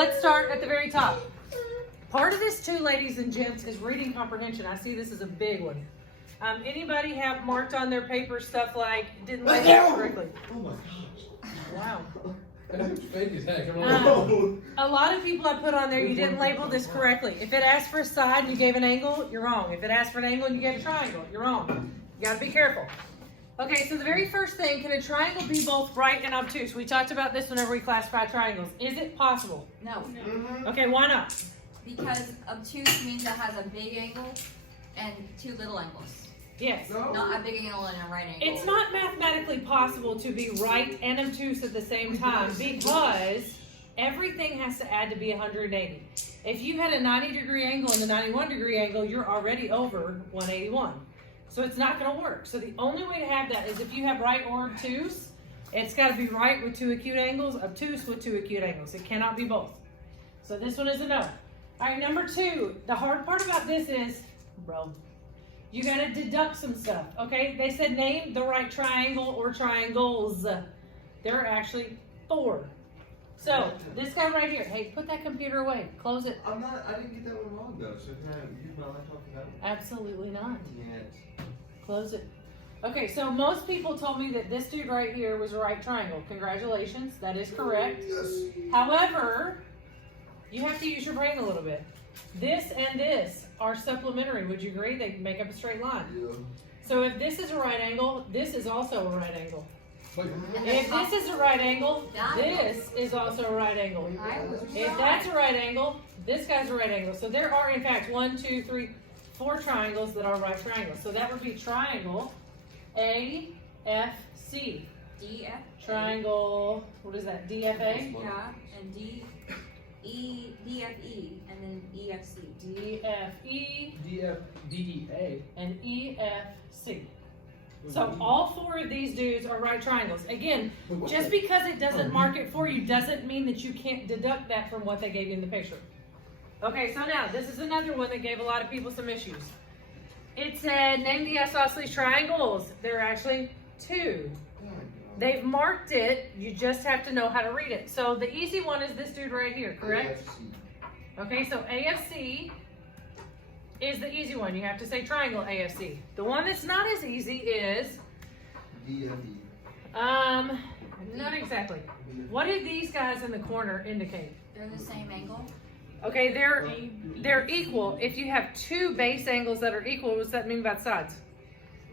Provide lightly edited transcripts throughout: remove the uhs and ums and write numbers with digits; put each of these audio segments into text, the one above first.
let's start at the very top. Part of this too, ladies and gents, is reading comprehension. I see this as a big one. Anybody have marked on their paper stuff like didn't label it correctly? Oh my gosh. Wow. That's fake as heck. A lot of people have put on there, you didn't label this correctly. If it asked for a side and you gave an angle, you're wrong. If it asked for an angle and you gave a triangle, you're wrong. You gotta be careful. Okay, so the very first thing, can a triangle be both right and obtuse? We talked about this whenever we classify triangles. Is it possible? No. Okay, why not? Because obtuse means it has a big angle and two little angles. Yes. Not a big angle and a right angle. It's not mathematically possible to be right and obtuse at the same time because everything has to add to be 180. If you had a 90-degree angle and a 91-degree angle, you're already over 181. So it's not going to work. So the only way to have that is if you have right or obtuse, it's got to be right with two acute angles, obtuse with two acute angles. It cannot be both. So this one is a no. All right, number two, the hard part about this is, bro, you got to deduct some stuff, okay? They said name the right triangle or triangles. There are actually 4. So this guy right here, hey, put that computer away. Close it. I didn't get that one wrong though. So can I use my laptop for that one? Absolutely not. Can't. Close it. Okay, so most people told me that this dude right here was a right triangle. Congratulations, that is correct. Yes. However, you have to use your brain a little bit. This and this are supplementary. Would you agree? They make up a straight line. Yeah. So if this is a right angle, this is also a right angle. Wait, If this is a right angle, this is also a right angle. If that's a right angle, this guy's a right angle. So there are, in fact, 1, 2, 3, 4 triangles that are right triangles. So that would be triangle AFC. DF. Triangle, what is that, DFA? Yeah, and DFE, and then EFC. DFE DEA. and EFC. So all 4 of these dudes are right triangles. Again, just because it doesn't mark it for you doesn't mean that you can't deduct that from what they gave you in the picture. Okay, so now this is another one that gave a lot of people some issues. It said name the isosceles triangles. There are actually 2. They've marked it, you just have to know how to read it. So the easy one is this dude right here, correct? AFC. Okay, so AFC is the easy one. You have to say triangle AFC. The one that's not as easy is, DFE. not exactly. What do these guys in the corner indicate? They're the same angle. Okay, they're equal. If you have 2 base angles that are equal, what does that mean about sides?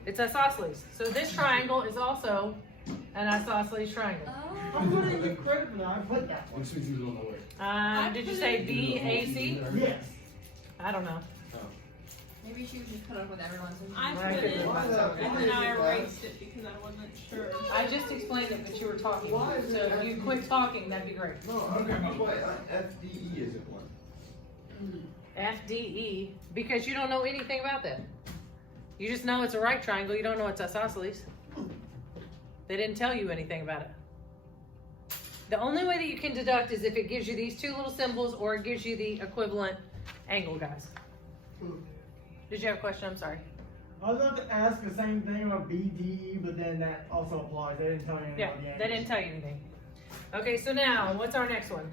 It's isosceles. So this triangle is also an isosceles triangle. I'm gonna give you credit for that. I put that one. Did you say BAC? Yes. I don't know. Maybe she was just put up with everyone's. I Right. put it, Why is that? and then I erased it because I wasn't sure. I just explained it, but you were talking. Why is So it- if you quit talking, that'd be great. No, why FDE isn't one? FDE, because you don't know anything about that. You just know it's a right triangle. You don't know it's isosceles. They didn't tell you anything about it. The only way that you can deduct is if it gives you these 2 little symbols or it gives you the equivalent angle, guys. Did you have a question? I'm sorry. I was about to ask the same thing about BDE, but then that also applies. They didn't tell you anything Yeah, about the they didn't tell you anything. Okay, so now, what's our next one?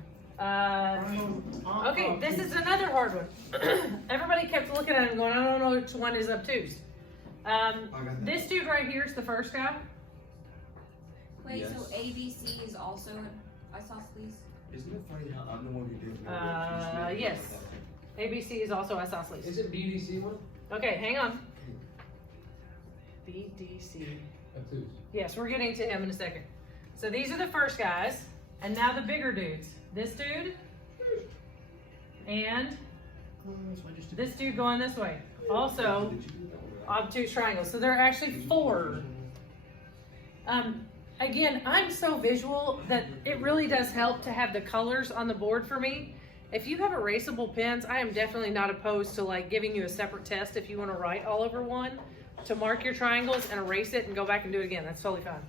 Okay, this is another hard one. Everybody kept looking at it and going, I don't know which one is obtuse. This dude right here is the first guy. Wait, Yes. so ABC is also an isosceles? Isn't it funny how I'm the one who did Yes. ABC is also isosceles. Is it BDC one? Okay, hang on. BDC. Obtuse. Yes, we're getting to him in a second. So these are the first guys, and now the bigger dudes. This dude, and this dude going this way. Also, obtuse triangles. So there are actually 4. Again, I'm so visual that it really does help to have the colors on the board for me. If you have erasable pens, I am definitely not opposed to like giving you a separate test if you want to write all over one to mark your triangles and erase it and go back and do it again. That's totally fine.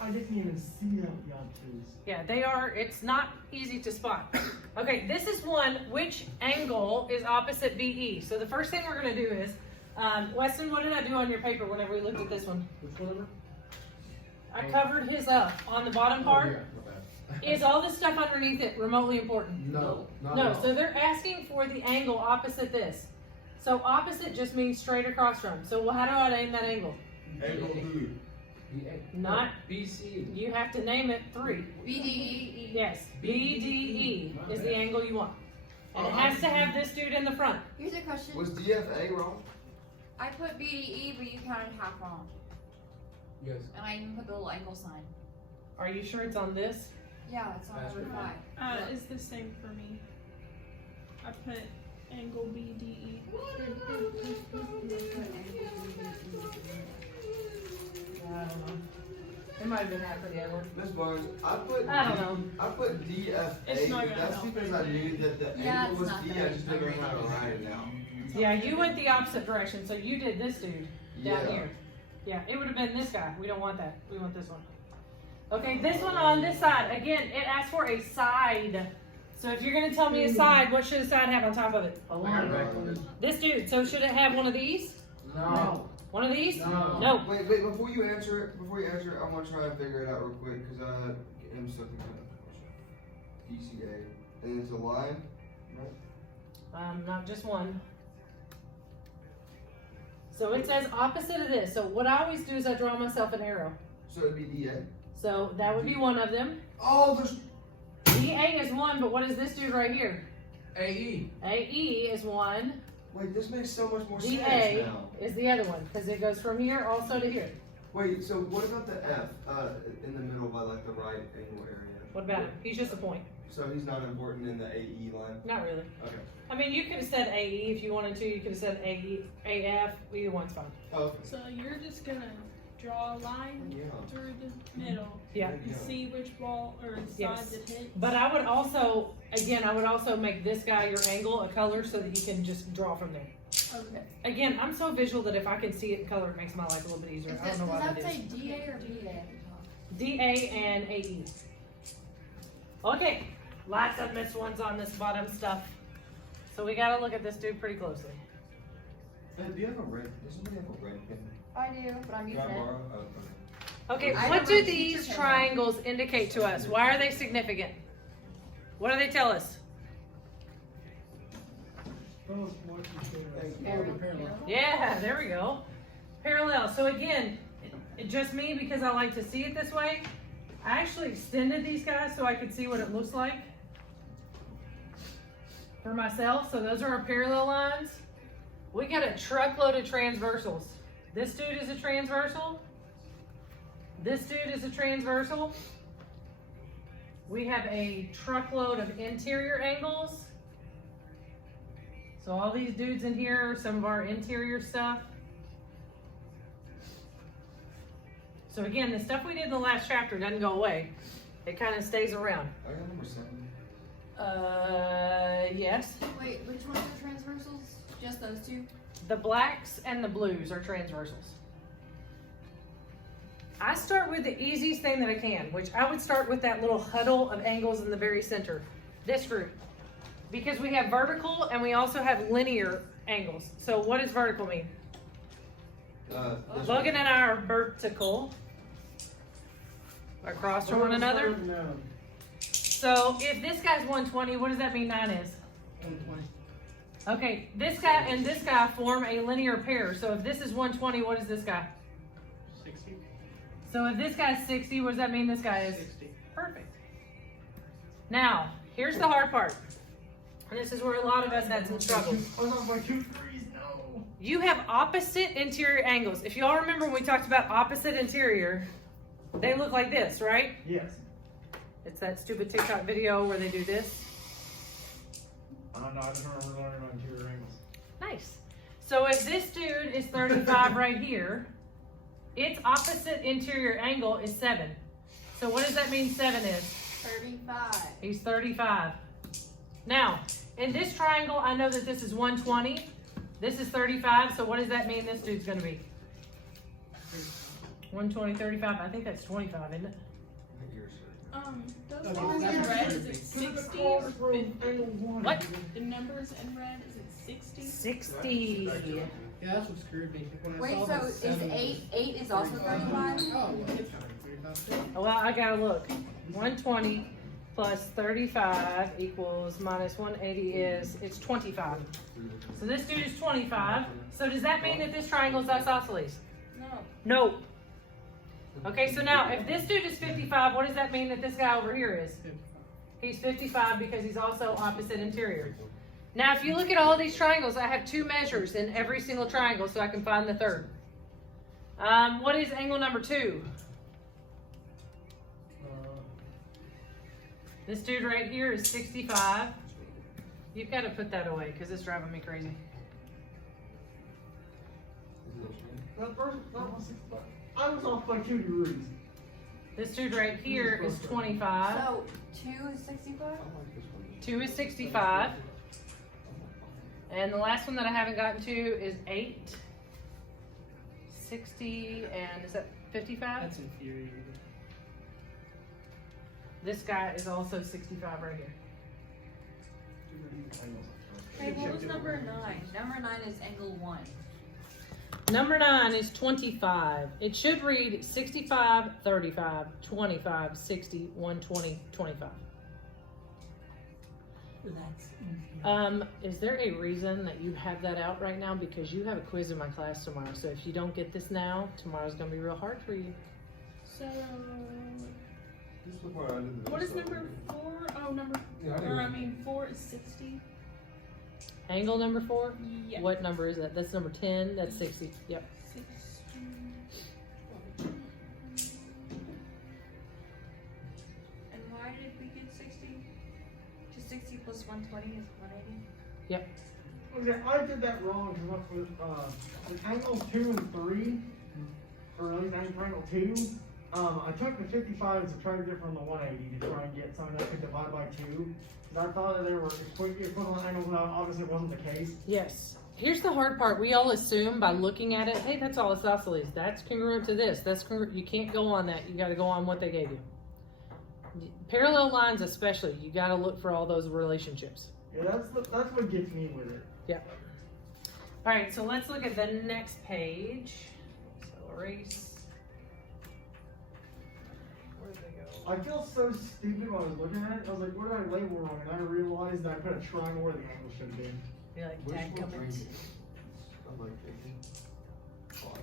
I didn't even see that the obtuse. Yeah, they are. It's not easy to spot. Okay, this is one. Which angle is opposite BE? So the first thing we're going to do is, Weston, what did I do on your paper whenever we looked at this one? Which one? I covered his up on the bottom part. Oh, yeah, Is all this stuff underneath it remotely important? No, not No, at all. so they're asking for the angle opposite this. So opposite just means straight across from. So how do I name that angle? Angle who? Not, BC. you have to name it 3. BDE. Yes, BDE is the angle you want. And it has to have this dude in the front. Here's a question. Was DFA wrong? I put BDE, but you counted half wrong. Yes. And I even put the little angle sign. Are you sure it's on this? Yeah, it's on That's number right. 5. It's the same for me. I put angle BDE. I don't know. It might have been half of the other one. Miss Barnes, I put I don't know. I put DFA, It's not but gonna that's help. because I knew that the Yeah, angle it's was not D, I gonna- just didn't know how to write it out. Yeah, you went the opposite direction, so you did this dude down Yeah. here. Yeah, it would have been this guy. We don't want that. We want this one. Okay, this one on this side. Again, it asks for a side. So if you're gonna tell me a side, what should a side have on top of it? A line. This dude. So should it have one of these? No. One of these? No. No. Wait, before you answer it, I'm gonna try to figure it out real quick, cause I am something kind of DCA, and it's a line, right? Not just one. So it says opposite of this. So what I always do is I draw myself an arrow. So it'd be DA. So that would be one of them. Oh, there's, DA is one, but what is this dude right here? AE. AE is one. wait, this makes so much more sense DA now. is the other one, because it goes from here also to here. Wait, so what about the F, in the middle by like the right angle area? What about him? He's just a point. So he's not important in the AE line? Not really. Okay. I mean, you could have said AE if you wanted to. You could have said AE, AF. Either one's fine. Oh, okay. So you're just gonna draw a line Yeah. through the middle Yeah. and see which ball or side Yes. it hits. But I would also, again, I would also make this guy your angle a color so that you can just draw from there. Okay. Again, I'm so visual that if I can see it in color, it makes my life a little bit easier. I don't know why Does that that say is. DA or BDA at the top? DA and AE. Okay, lots of missed ones on this bottom stuff. So we gotta look at this dude pretty closely. Hey, do you have a red, does somebody have a red pen? I do, but I'm Can using I it. borrow? Oh, okay. Okay, I what never do used these teacher triangles indicate to us? Why are they significant? What do they tell us? Yeah, there we go. Parallel. So again, just me because I like to see it this way. I actually extended these guys so I could see what it looks like for myself. So those are our parallel lines. We got a truckload of transversals. This dude is a transversal. This dude is a transversal. We have a truckload of interior angles. So all these dudes in here are some of our interior stuff. So again, the stuff we did in the last chapter doesn't go away. It kind of stays around. I got number 7. Yes. Wait, which ones are transversals? Just those two? The blacks and the blues are transversals. I start with the easiest thing that I can, which I would start with that little huddle of angles in the very center. This group. Because we have vertical and we also have linear angles. So what does vertical mean? Logan and I are vertical. Across from one another. So if this guy's 120, what does that mean 9 is? 120. Okay, this guy and this guy form a linear pair. So if this is 120, what is this guy? 60. So if this guy's 60, what does that mean this guy is? 60. Perfect. Now, here's the hard part. And this is where a lot of us had some struggles. No. You have opposite interior angles. If y'all remember when we talked about opposite interior, they look like this, right? Yes. It's that stupid TikTok video where they do this. I don't know. I just remember learning about interior angles. Nice. So if this dude is 35 right here, its opposite interior angle is 7. So what does that mean 7 is? 35. He's 35. Now, in this triangle, I know that this is 120. This is 35. So what does that mean this dude's going to be? 120, 35. I think that's 25, isn't it? Those ones in red, is it 60 or 50? What? The numbers in red, is it 60? 60. Yeah, that's what scared me. When I Wait, saw so the is 7. 8 is also 35? Oh, it's kind of 35. Well, I gotta look. 120 plus 35 equals minus 180 it's 25. So this dude is 25. So does that mean that this triangle is isosceles? No. No. Okay, so now if this dude is 55, what does that mean that this guy over here is? He's 55 because he's also opposite interior. Now if you look at all of these triangles, I have two measures in every single triangle so I can find the third. What is angle number 2? This dude right here is 65. You've got to put that away because it's driving me crazy. That was 65. I was off by 2 degrees. This dude right here is 25. So 2 is 65? 2 is 65. And the last one that I haven't gotten to is 8. 60, and is that 55? That's infuriating. This guy is also 65 right here. Hey, what was number 9? Number 9 is angle 1. Number 9 is 25. It should read 65, 35, 25, 60, 120, 25. Is there a reason that you have that out right now? Because you have a quiz in my class tomorrow. So if you don't get this now, tomorrow's going to be real hard for you. So, This is the part I did the what is stuff number with. 4? Oh, number, Yeah, I or I didn't- mean 4 is 60. Angle number 4? Yeah. What number is that? That's number 10. That's 60. Yep. 60. And why did we get 60? Just 60 plus 120 is 180? Okay, I did that wrong because with angles 2 and 3, or at least angle 2, I took the 55 and subtracted it from the 180 to try and get something that could divide by 2. I thought that they were equivalent angles, and obviously it wasn't the case. Yes. Here's the hard part. We all assume by looking at it, hey, that's all isosceles. That's congruent to this. That's congruent. You can't go on that. You got to go on what they gave you. Parallel lines especially, you got to look for all those relationships. Yeah, that's what gets me with it. Yep. All right, so let's look at the next page. So erase. Where did they go? I feel so stupid when I was looking at it. I was like, what did I label wrong? And I realized that I put a triangle where the angle should have been. Be like, Which tag one's comment. radius? I'm like thinking. Pause.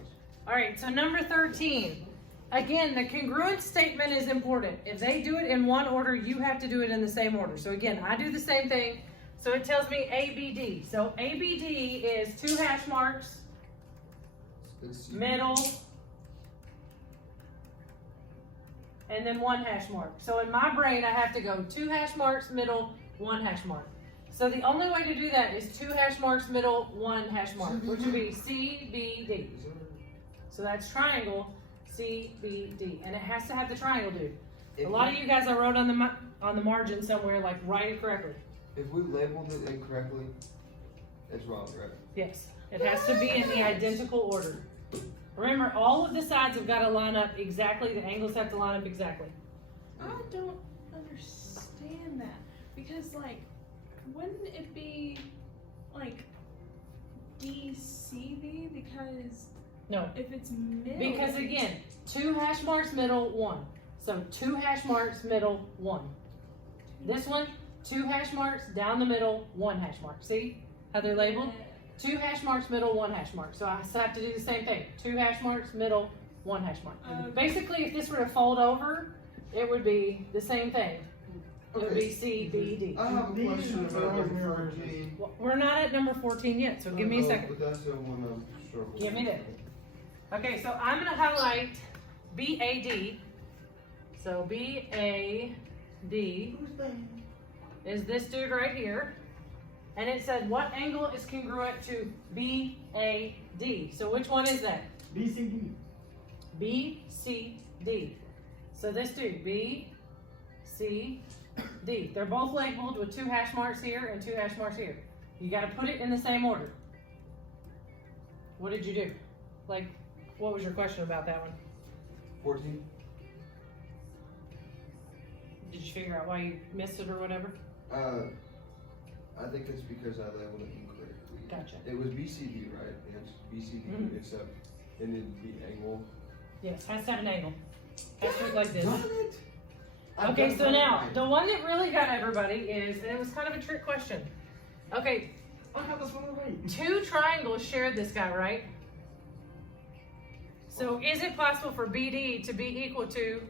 All right, so number 13. Again, the congruent statement is important. If they do it in one order, you have to do it in the same order. So again, I do the same thing. So it tells me ABD. So ABD is 2 hash marks, It's middle, and then 1 hash mark. So in my brain, I have to go 2 hash marks, middle, 1 hash mark. So the only way to do that is 2 hash marks, middle, 1 hash mark, which would be CBD. So that's triangle CBD, and it has to have the triangle, dude. A lot of you guys, I wrote on the margin somewhere, like write it correctly. If we labeled it incorrectly, it's wrong, right? Yes, it has to be in the identical order. Remember, all of the sides have got to line up exactly. The angles have to line up exactly. I don't understand that. Because, like, wouldn't it be, like, DCB? Because No, if it's middle. because again, 2 hash marks, middle, 1. So 2 hash marks, middle, 1. This one, 2 hash marks, down the middle, 1 hash mark. See how they're labeled? 2 hash marks, middle, 1 hash mark. So I still have to do the same thing. 2 hash marks, middle, 1 hash mark. Okay. Basically, if this were to fold over, it would be the same thing. It would be C, B, D. I have a question about number 14. Well, we're not at number 14 yet, so give me a No, second. But that's the one I'm struggling. Give me that. Okay, so I'm going to highlight BAD. So BAD is this dude right here. And it said, what angle is congruent to BAD? So which one is that? BCD. BCD. So this dude, BCD. They're both labeled with 2 hash marks here and 2 hash marks here. You got to put it in the same order. What did you do? Like, what was your question about that one? 14? Did you figure out why you missed it or whatever? I think it's because I labeled it incorrectly. Gotcha. It was BCD, right? It's BCD, Mhm. except it did the angle. Yes, has to have an angle. Has to look like this. Darn it! I've Okay, done so it now, right. the one that really got everybody is, and it was kind of a trick question. Okay, I got this one already. 2 triangles shared this guy, right? So is it possible for BD to be equal to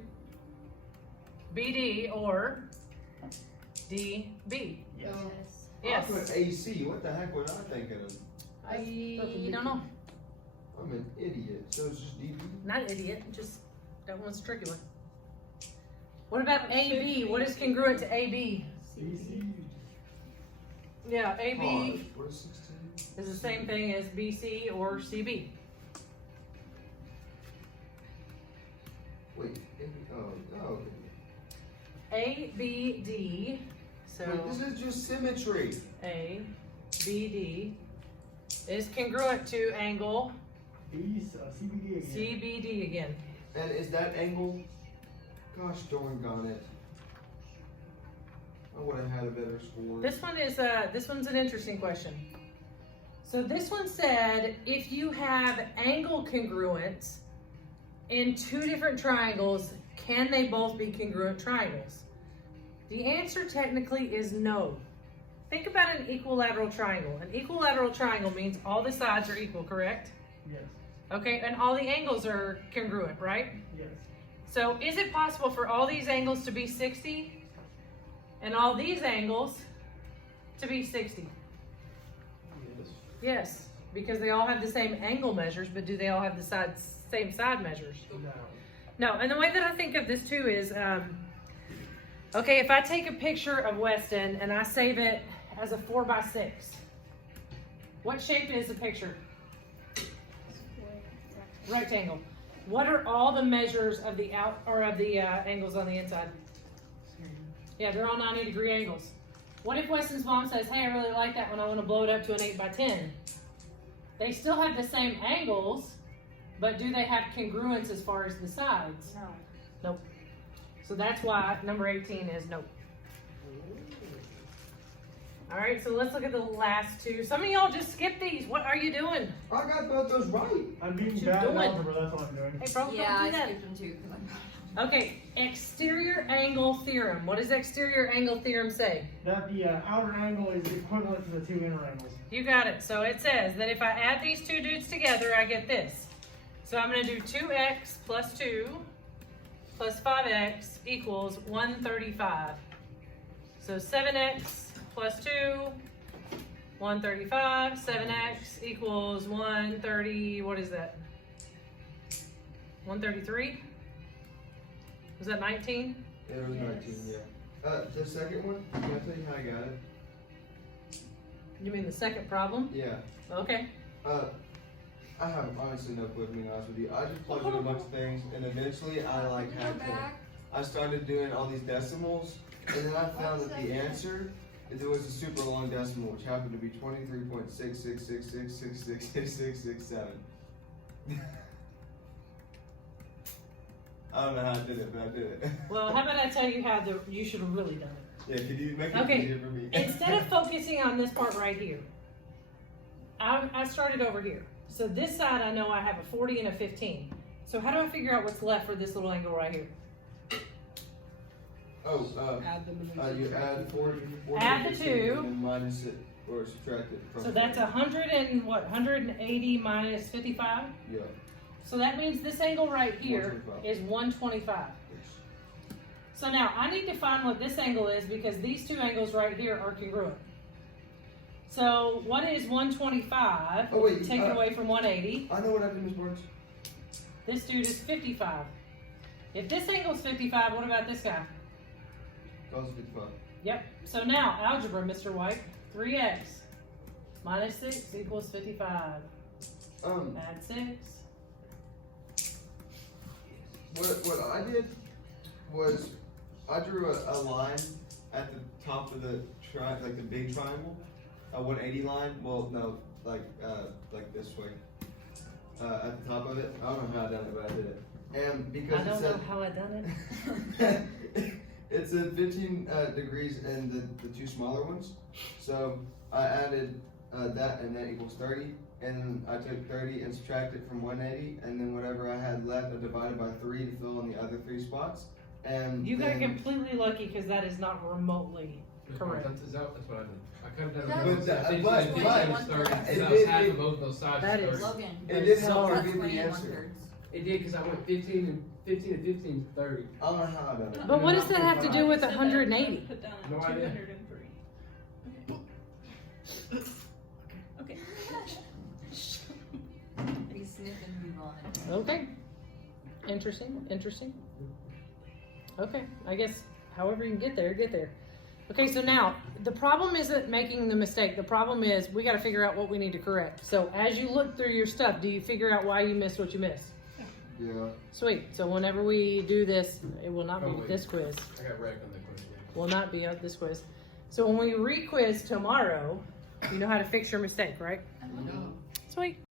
BD or DB? Yes. Yes. I put AC. What the heck was I thinking of? I don't know. I'm an idiot. So it's just DB? Not an idiot, just that one's a tricky one. What about AB? What is congruent to AB? BC. Yeah, AB Pause. What is 16? is the same thing as BC or CB. Wait. Oh, okay. ABD, so Wait, this is just symmetry. ABD is congruent to angle CBD again. CBD again. And is that angle? Gosh darn it. I would have had a better score. This one's an interesting question. So this one said if you have angle congruence in 2 different triangles, can they both be congruent triangles? The answer technically is no. Think about an equilateral triangle. An equilateral triangle means all the sides are equal, correct? Yes. Okay, and all the angles are congruent, right? Yes. So is it possible for all these angles to be 60 and all these angles to be 60? Yes. Yes, because they all have the same angle measures, but do they all have the same side measures? No. No, and the way that I think of this too is, okay, if I take a picture of Weston and I save it as a 4x6, what shape is the picture? Rectangle. What are all the measures of the angles on the inside? Yeah, they're all 90-degree angles. What if Weston's mom says, hey, I really like that one, I want to blow it up to an 8x10? They still have the same angles, but do they have congruence as far as the sides? No. Nope. So that's why number 18 is nope. All right, so let's look at the last 2. Some of y'all just skip these. What are you doing? I got both those right. I'm getting What you bad at doing? algebra, that's what I'm doing. Hey, bro, Yeah, don't I do that. skipped them too because I'm Okay, exterior angle theorem. What does exterior angle theorem say? That the outer angle is equivalent to the 2 inner angles. You got it. So it says that if I add these 2 dudes together, I get this. So I'm going to do 2x plus 2 plus 5x equals 135. So 7x plus 2, 135. 7x equals 130. What is that? 133? Was that 19? It was 19, yeah. The second one, can I tell you how I got it? You mean the second problem? Yeah. Okay. I have honestly no clue, to be honest with you. I just plugged in a bunch of things, and eventually I had to. I started doing all these decimals, and then I found that the answer there was a super long decimal, which happened to be 23.6666666667. I don't know how I did it, but I did it. Well, how about I tell you how you should have really done it? Yeah, could you make it Okay. easier for me? Instead of focusing on this part right here, I started over here. So this side I know I have a 40 and a 15. So how do I figure out what's left for this little angle right here? Add them and then You add 40 Add the 15, 2. and then minus it or subtract it from. So that's 100 and what? 180 minus 55. Yeah. So that means this angle right here 125. is 125. So now I need to find what this angle is because these 2 angles right here are congruent. So what is 125? Oh, wait, Take it away from 180. I know what I did, Ms. Barnes. This dude is 55. If this angle is 55, what about this guy? Cos 55. Yep. So now, algebra, Mr. White. 3x minus 6 equals 55. Add 6. What I did was I drew a line at the top of the like the big triangle, a 180 line. Well, no, like this way. At the top of it. I don't know how I done it, but I did it. And because I don't it said know how I done it. it said 15 degrees in the 2 smaller ones. So I added that, and that equals 30. And I took 30 and subtracted from 180, and then whatever I had left, I divided by 3 to fill in the other 3 spots. And You got then- completely lucky because that is not remotely correct. That's what I did. I could have done That's it. But that- 15 but- and 15 but- was 30, it because I was did- half it- of both those sides. That was is- 30. Logan. It did help Sorry. me That's get 20 the and answer. 1/3. It did, because I went 15 and 15 to 30. I don't know how I done it. But what does that have to do with Said that 180? Put down No at idea. 203. Okay. He's sniffing move on it. Okay. Interesting. Okay, I guess however you can get there, get there. Okay, so now the problem isn't making the mistake. The problem is we got to figure out what we need to correct. So as you look through your stuff, do you figure out why you missed what you missed? Yeah. Sweet. So whenever we do this, it will not Oh, be wait. this quiz. I got wrecked on that question. Will not be of this quiz. So when we re-quiz tomorrow, you know how to fix your mistake, right? Sweet.